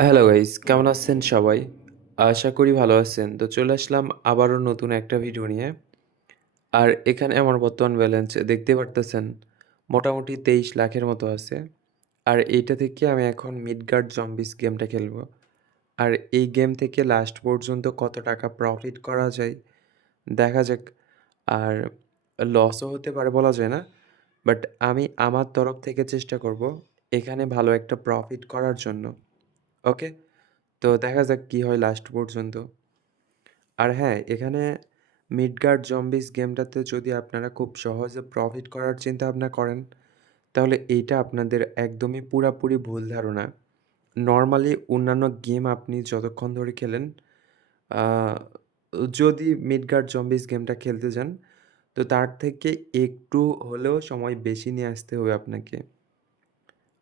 Hello guys, কেমন আছেন সবাই? আশা করি ভালো আছেন। তো চলে আসলাম আবারও নতুন একটা ভিডিও নিয়ে। আর এখানে আমার বর্তমান ব্যালেন্স দেখতে পারতেছেন মোটামুটি ২৩ লাখের মতো আছে। আর এইটা থেকে আমি এখন মিডগার্ড জম্বিস গেমটা খেলবো। আর এই গেম থেকে লাস্ট পর্যন্ত কত টাকা প্রফিট করা যায় দেখা যাক। আর লসও হতে পারে বলা যায় না। বাট আমি আমার তরফ থেকে চেষ্টা করব এখানে ভালো একটা প্রফিট করার জন্য। ওকে? তো দেখা যাক কি হয় লাস্ট পর্যন্ত। আর হ্যাঁ, এখানে মিডগার্ড জম্বিস গেমটাতে যদি আপনারা খুব সহজে প্রফিট করার চিন্তাভাবনা করেন, তাহলে এইটা আপনাদের একদমই পুরাপুরি ভুল ধারণা। নরমালি অন্যান্য গেম আপনি যতক্ষণ ধরে খেলেন, আ যদি মিডগার্ড জম্বিস গেমটা খেলতে যান, তো তার থেকে একটু হলেও সময় বেশি নিয়ে আসতে হবে আপনাকে।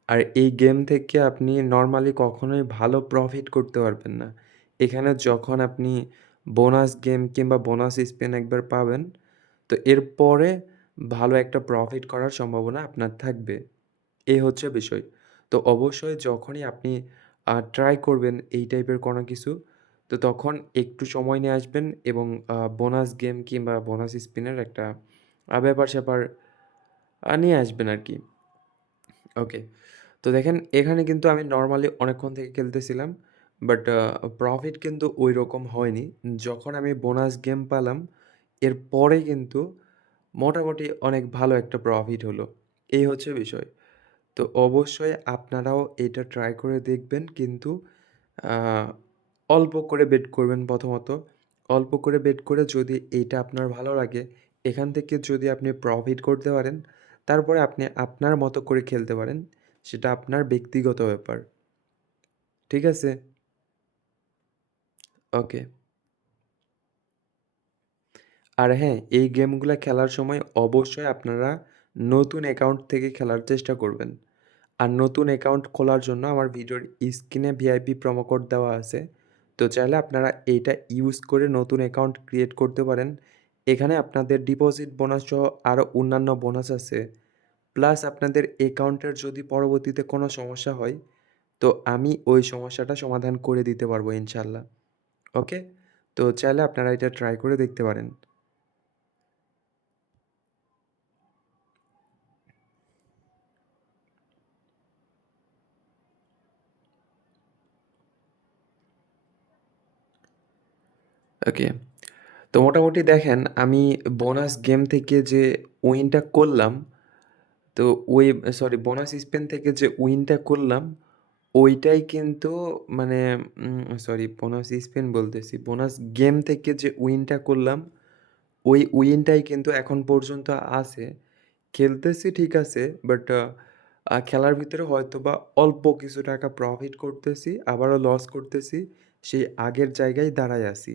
আর এই গেম থেকে আপনি নরমালি কখনোই ভালো প্রফিট করতে পারবেন না। এখানে যখন আপনি বোনাস গেম কিংবা বোনাস স্পিন একবার পাবেন, তো এরপরে ভালো একটা প্রফিট করার সম্ভাবনা আপনার থাকবে। এই হচ্ছে বিষয়। তো অবশ্যই যখনই আপনি ট্রাই করবেন এই টাইপের কোনো কিছু, তো তখন একটু সময় নিয়ে আসবেন এবং বোনাস গেম কিংবা বোনাস স্পিনের একটা ব্যাপার-স্যাপার নিয়ে আসবেন আরকি। ওকে। তো দেখেন এখানে কিন্তু আমি নরমালি অনেকক্ষণ থেকে খেলতেছিলাম। বাট প্রফিট কিন্তু ঐরকম হয়নি। যখন আমি বোনাস গেম পালাম, এরপরে কিন্তু মোটামুটি অনেক ভালো একটা প্রফিট হলো। এই হচ্ছে বিষয়। তো অবশ্যই আপনারাও এটা ট্রাই করে দেখবেন কিন্তু আ অল্প করে বেট করবেন প্রথমত। অল্প করে বেট করে যদি এইটা আপনার ভালো লাগে, এখান থেকে যদি আপনি প্রফিট করতে পারেন, তারপরে আপনি আপনার মতো করে খেলতে পারেন। সেটা আপনার ব্যক্তিগত ব্যাপার। ঠিক আছে? ওকে। আর হ্যাঁ, এই গেমগুলা খেলার সময় অবশ্যই আপনারা নতুন অ্যাকাউন্ট থেকে খেলার চেষ্টা করবেন। আর নতুন অ্যাকাউন্ট খোলার জন্য আমার ভিডিওর স্ক্রিনে ভিআইপি প্রোমো কোড দেওয়া আছে। তো চাইলে আপনারা এইটা ইউজ করে নতুন অ্যাকাউন্ট ক্রিয়েট করতে পারেন। এখানে আপনাদের ডিপোজিট বোনাস সহ আরও অন্যান্য বোনাস আছে। প্লাস আপনাদের অ্যাকাউন্টের যদি পরবর্তীতে কোনো সমস্যা হয়, তো আমি ওই সমস্যাটা সমাধান করে দিতে পারবো ইনশাআল্লাহ। ওকে? তো চাইলে আপনারা এটা ট্রাই করে দেখতে পারেন। ওকে। তো মোটামুটি দেখেন আমি বোনাস গেম থেকে যে উইনটা করলাম, তো ওই বোনাস স্পেন থেকে যে উইনটা করলাম, ওইটাই কিন্তু মানে বোনাস স্পেন বলতেছি। বোনাস গেম থেকে যে উইনটা করলাম, ওই উইনটাই কিন্তু এখন পর্যন্ত আছে। খেলতেছি ঠিক আছে, বাট খেলার ভিতরে হয়তোবা অল্প কিছু টাকা প্রফিট করতেছি, আবারও লস করতেছি। সেই আগের জায়গায় দাঁড়ায় আছি।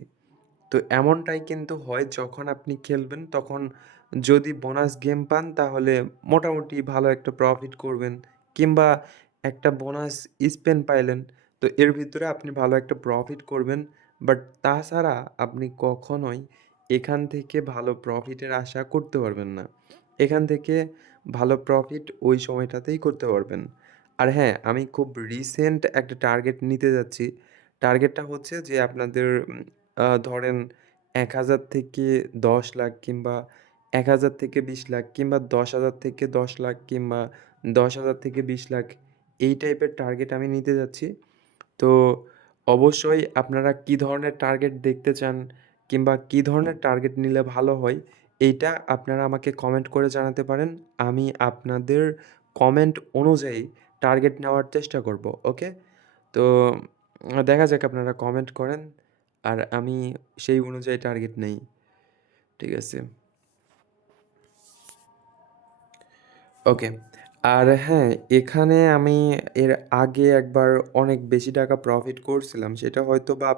তো এমনটাই কিন্তু হয় যখন আপনি খেলবেন তখন যদি বোনাস গেম পান তাহলে মোটামুটি ভালো একটা প্রফিট করবেন কিংবা একটা বোনাস স্পেন পাইলেন। তো এর ভিতরে আপনি ভালো একটা প্রফিট করবেন। বাট তাছাড়া আপনি কখনোই এখান থেকে ভালো প্রফিটের আশা করতে পারবেন না। এখান থেকে ভালো প্রফিট ওই সময়টাতেই করতে পারবেন। আর হ্যাঁ, আমি খুব রিসেন্ট একটা টার্গেট নিতে যাচ্ছি। টার্গেটটা হচ্ছে যে আপনাদের ধরেন ১,০০০ থেকে ১০,০০,০০০ কিংবা ১,০০০ থেকে ২০,০০,০০০ কিংবা ১০,০০০ থেকে ১০,০০,০০০ কিংবা ১০,০০০ থেকে ২০,০০,০০০ এই টাইপের টার্গেট আমি নিতে যাচ্ছি। তো অবশ্যই আপনারা কী ধরনের টার্গেট দেখতে চান কিংবা কী ধরনের টার্গেট নিলে ভালো হয়, এইটা আপনারা আমাকে কমেন্ট করে জানাতে পারেন। আমি আপনাদের কমেন্ট অনুযায়ী টার্গেট নেওয়ার চেষ্টা করব। ওকে? তো দেখা যাক আপনারা কমেন্ট করেন। আর আমি সেই অনুযায়ী টার্গেট নেই। ঠিক আছে? ওকে। আর হ্যাঁ, এখানে আমি এর আগে একবার অনেক বেশি টাকা প্রফিট করছিলাম। সেটা হয়তোবা